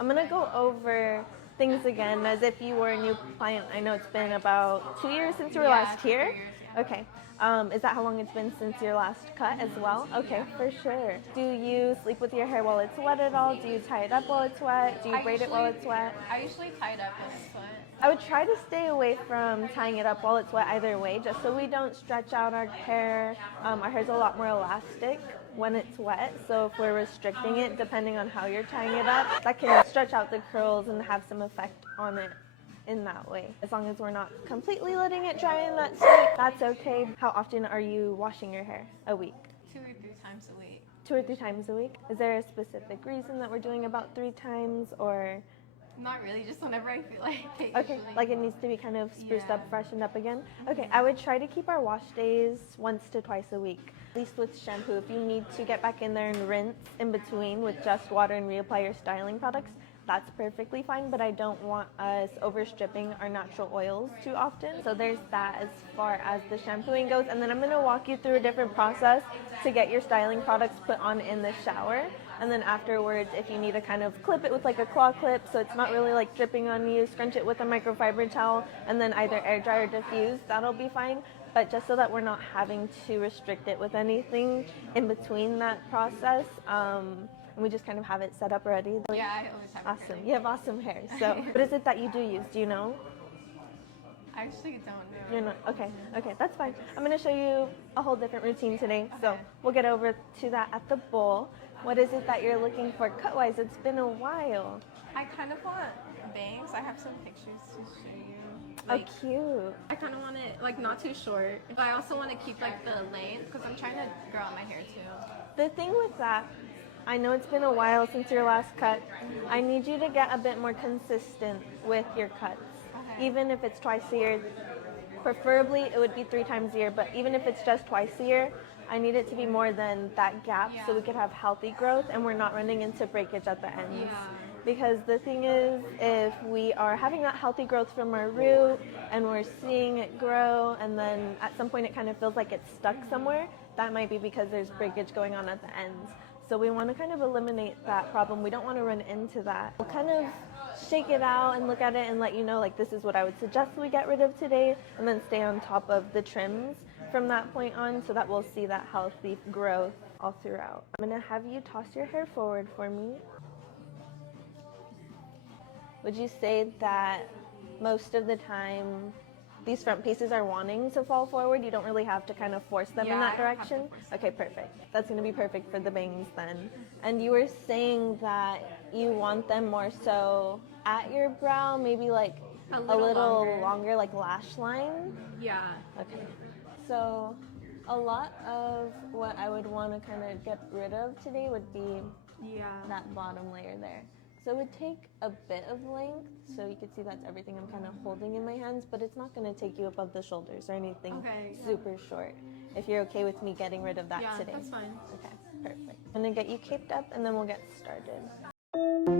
I'm gonna go over things again as if you were a new client. I know it's been about 2 years since you were last here. 2 years, yeah. Okay. Is that how long it's been since your last cut as well? Okay, for sure. Do you sleep with your hair while it's wet at all? Do you tie it up while it's wet? Do you braid it while it's wet? I usually tie it up when it's wet. I would try to stay away from tying it up while it's wet either way, just so we don't stretch out our hair. Our hair's a lot more elastic when it's wet, so if we're restricting it, depending on how you're tying it up, that can stretch out the curls and have some effect on it in that way. As long as we're not completely letting it dry in that state, that's okay. How often are you washing your hair a week? 2 or 3 times a week. 2 or 3 times a week? Is there a specific reason that we're doing about 3 times, or? Not really, just whenever I feel like it. Okay, usually. like it needs to be kind of spruced up, Yeah. freshened up again? Okay, I would try to keep our wash days once to twice a week. At least with shampoo, if you need to get back in there and rinse in between with just water and reapply your styling products, that's perfectly fine, but I don't want us overstripping our natural oils too often. So there's that as far as the shampooing goes. And then I'm gonna walk you through a different process to get your styling products put on in the shower. And then afterwards, if you need to kind of clip it with like a claw clip so it's not really like dripping on you, scrunch it with a microfiber towel and then either air dry or diffuse, that'll be fine. But just so that we're not having to restrict it with anything in between that process, and we just kind of have it set up already. Yeah, I always have it Awesome. ready. You have awesome hair. So what is it that you do use? Do you know? I actually don't know. You're not, okay, that's fine. I'm gonna show you a whole different routine today. So Okay. we'll get over to that at the bowl. What is it that you're looking for cut-wise? It's been a while. I kind of want bangs. I have some pictures to show you. Oh, cute. I kind of want it like not too short, but I also want to keep like the length because I'm trying to grow out my hair too. The thing with that, I know it's been a while since your last cut. I need you to get a bit more consistent with your cuts. Okay. Even if it's twice a year, preferably it would be 3 times a year, but even if it's just twice a year, I need it to be more than that gap so we could have healthy growth and we're not running into breakage at the ends. Yeah. Because the thing is, if we are having that healthy growth from our root and we're seeing it grow and then at some point it kind of feels like it's stuck somewhere, that might be because there's breakage going on at the ends. So we want to kind of eliminate that problem. We don't want to run into that. We'll kind of shake it out and look at it and let you know, like, this is what I would suggest we get rid of today, and then stay on top of the trims from that point on so that we'll see that healthy growth all throughout. I'm going to have you toss your hair forward for me. Would you say that most of the time these front pieces are wanting to fall forward? You don't really have to kind of force them in that direction? Okay, perfect. That's going to be perfect for the bangs then. And you were saying that you want them more so at your brow, maybe like a little longer, like lash line? Yeah. Okay. So a lot of what I would want to kind of get rid of today would be that bottom layer there. So it would take a bit of length, so you can see that's everything I'm kind of holding in my hands, but it's not going to take you above the shoulders or anything super short. If you're okay with me getting rid of that today. Yeah, that's fine. Okay, perfect. I'm going to get you caped up and then we'll get started.